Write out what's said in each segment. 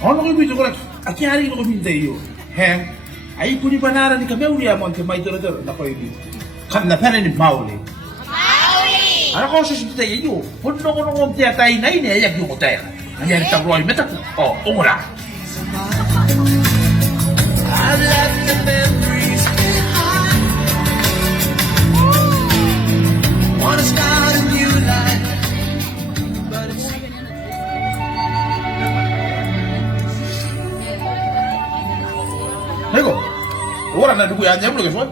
Ono ko bijo ko akiari ko minte yo. Hen. Ai puni banara ni kameu ya monte mai toro na ko ibi. Kan na pere ni mauli. Mauli. Ara ko sa sita yo. Punno ko no tia tai nai ne ya ko tai. Anya ta roi meta ko. Oh, ora. I left the memories behind. Wanna start a new life, but it's Nego. Ora na dugu ya nyamlo ke fon.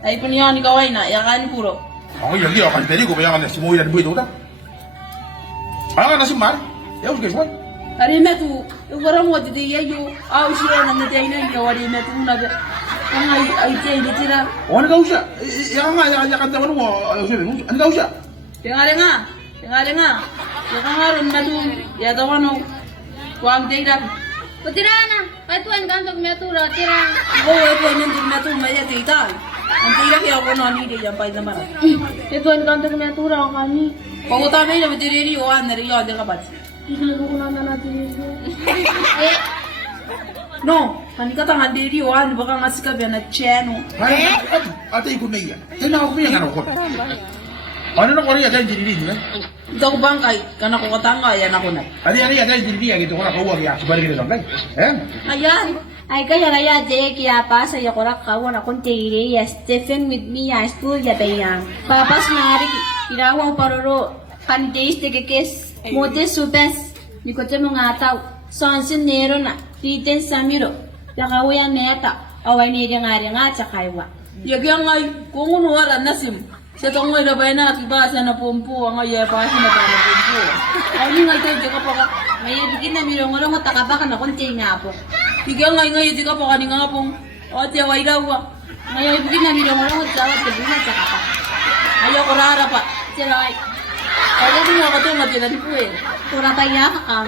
Ay punyani kawaina ya kan puro. Oh iya dia akan tadi ko ba yang si mo yan buito ta. Ala na si mar. Ya ke fon. Ari metu ugara mo de yayo au shira na mete ina ya wari metu na be. Ay te ni tira. Ona ka usha. Ya nga ya kan tawo mo. Ana ka usha. Tengare nga. Ya kangarun metu ya tawano. Wang deira. Kutirana, patuan kantok metura tira. Go ko ni metu maya deita. Ang tira kaya ko no ni de ya pai zamara. Patuan kantok metura kami. Ko ta me na bitiri o an ri yo de ka bat. Ikan ko na natin. No, kan kata ngandiri o an baka ngasika be na cheno. Ate ko niya. Tena ko ya ngano ko. Ano na ko riya dai diri ni. Dog bangkay kana ko katanga ya na ko na. Ari dai diri ya gitu ko na ko wa ya sabar ni lang. Ayan. Ay kaya kaya je kaya pa sa yakorak kawan akong tire ya Stephen with me ya school ya tayang. Papas nari kirawa paroro kan days te kes mote supes ni ko temo ngataw sonsin nero na titen samiro yakawa ya neta awai ni dia ngari ngacha kaiwa. Yagyan ngay kung uno wala nasim. Sa tong ngay rabay na kibasa na pumpu ang ay basa na ba na pumpu. Ay ni ngay tayo ka pa may bigin na miro ngoro matakabakan akong tire nga po. Bigyan ngay di ka pa kaninga nga pong o tiya way daw. Ngayon bigin na miro ngoro matawag ka bina sa kapa. Ayaw ko rara pa. Silay. Ayaw ko nga kato matilan po eh. Pura pa ya ka.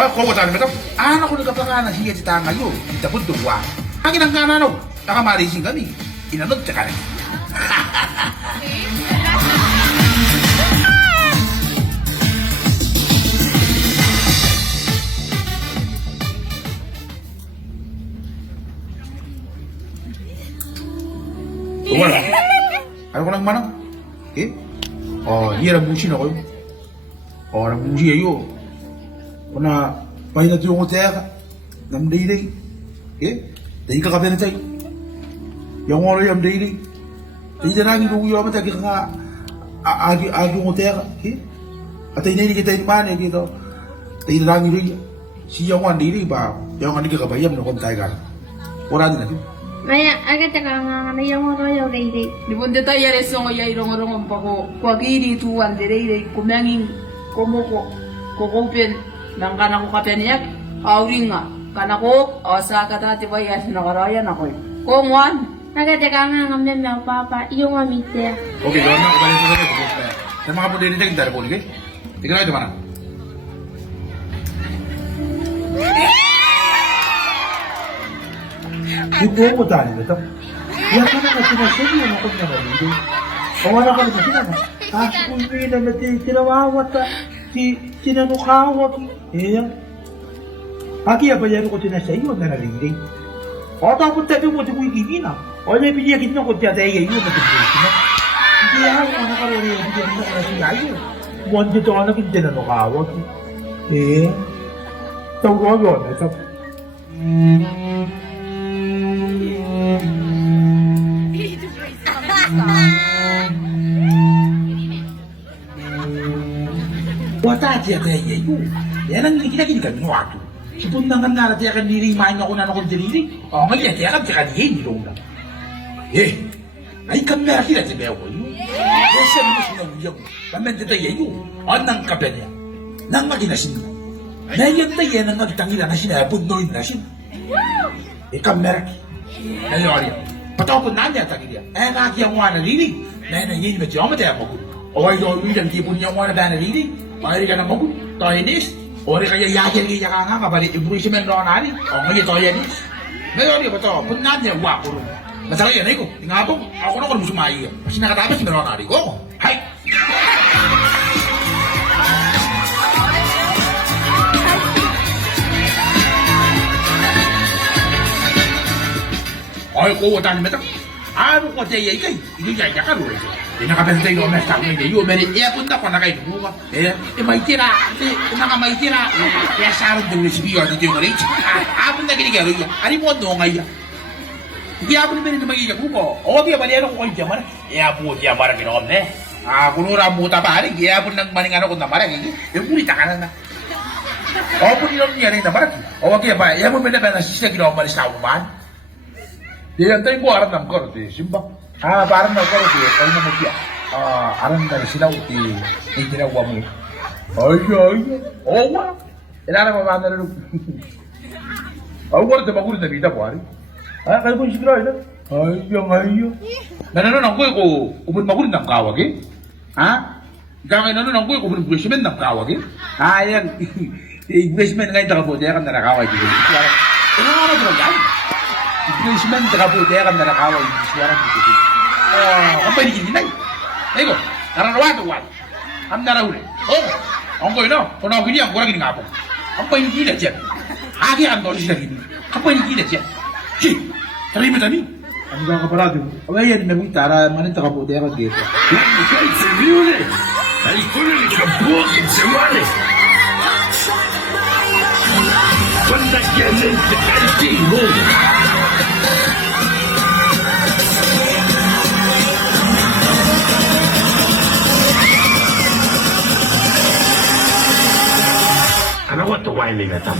Ay ko ko tan metam. Ana ko ka pangana siya ti tanga yo. Tapos duwa. Ang inang kanano. Nakamarisin kami. Inanod ka kani. Wala. Ano ko lang manang? Eh? Oh, iya ra busi na ko. Oh, ra busi ayo. Kuna paina tu yung uteka. Nam day. Eh? Day ka kapena tayo. Yung oras yung day. Day na nangin uyo mo tayo ka agi yung uteka. Eh? At ay nini kita yung mana gitu. Day na nangin uyo. Siya yung day ba? Yung ano ka kabayam na kung tayo ka. Wala din natin. Maya, agad ka nga na yung mga yaw day. Di po dito yare songo ya irong pa ko. Kwa giri tuwan dire kumanging komoko kokopin nang kana ko kapen yak. Auring nga kana ko asa kata ti ba yan nakaraya na ko. Kongwan. Agad ka nga ngamdem ng papa, yung amite. Okay, gawin na. Kabalik ko sa sa mga pudin nito, hindi po ligay. Tingnan na ito mana. Ibu mo tali na ito. Yan ka na nga sinasabi yung akong nangalili. Kawana ka na sa sinama. Kasi kung hindi na natin sinawawat sinanukawat. Eh, Aki apa yang kau cina saya itu nak linding. Orang pun tak tahu tu begini na. Orang pilih kita kau tiada ya itu macam ni. Dia orang kalau dia dia nak nasi ayu. Mungkin tu orang kita nak kawat. Eh, tahu orang ni tak. Wata dia kaya itu. Yan ang kinakini kami ng wato. Sipon na nga natin akan nirimahin ako na akong diriri. O nga yan, tiyakan tiyakan niya, nilong na. Eh, ay kamera kila ti bewo yun. Yes, ano mo sinawiyag mo. Pamenta tayo yun. Anang kape niya. Nang maginasin mo. Nayan tayo yan ang nagtangila na sinabod noy na sin. Eh, kamera ki. Nayon yan. Patawag na niya tagi niya. Eh, nakiyang mga narinig. Nayan ang yun, medyo ako mataya mo. O ay doon yung tipon niya mga na narinig. Mahiri ka na mo. Tayo nis. Ori kaya yakin kaya ka bali ibu si men ron ari. O ngayon to yan. Ngayon di ba to? Punna niya wa ko. Masarap yan ko. Ngapong ako na ko musumai. Kasi nakatapos si meron ari ko. Hay. Ay ko wala ni meta. Ano ko tayo kay? Yung yaya ka ro. Nakapentay ko mes tang ni yo meri e punta ko na kay buka. May tira. Una may tira. Ya sarong din si biyo dito yung rich. Apon na gini garo yo. Ari mo no ngaya. Di apon ni meri na buko. O di bali ano ko kay jaman. E apo di amara kino ne. Kunura mo ta pare. E apon nang maning ano ko na mara gi. E purita ka na. O pun ni niya rin na mara. O di ba? E mo mena na sisya gino malis ta man. Di antay ko aran nam karo di simba. Parang nagkaroon siya, kayo na magbiya. Arang dari sila uti, ay ginawa mo. Ay. Wala. Ilan mo ba na rin? Wala na magulit na bida po, ari. Kaya po yung siguro, ito. Ay. Nananon ko, upod magulit ng kawag, eh. Gagay nananon ko, upod basement ng kawag, eh. Yan. Basement ngayon, takabuti, yan na nakawag. Ano nga na yan? Basement, takabuti, yan na nakawag. Company ini nai. Ego, karena wan. Am nara ule. Angko ino, kono gini ang kurang gini ngapo. Company ini aja. Agi ang dosis lagi. Company ini aja. Si, terima tani. Ang gaka parado. Away yan may tara manin taka po dera dito. Kai seviyone. Ai kulli kabuki semane. Quando che mente cantivo. Ano what the wine nila tam?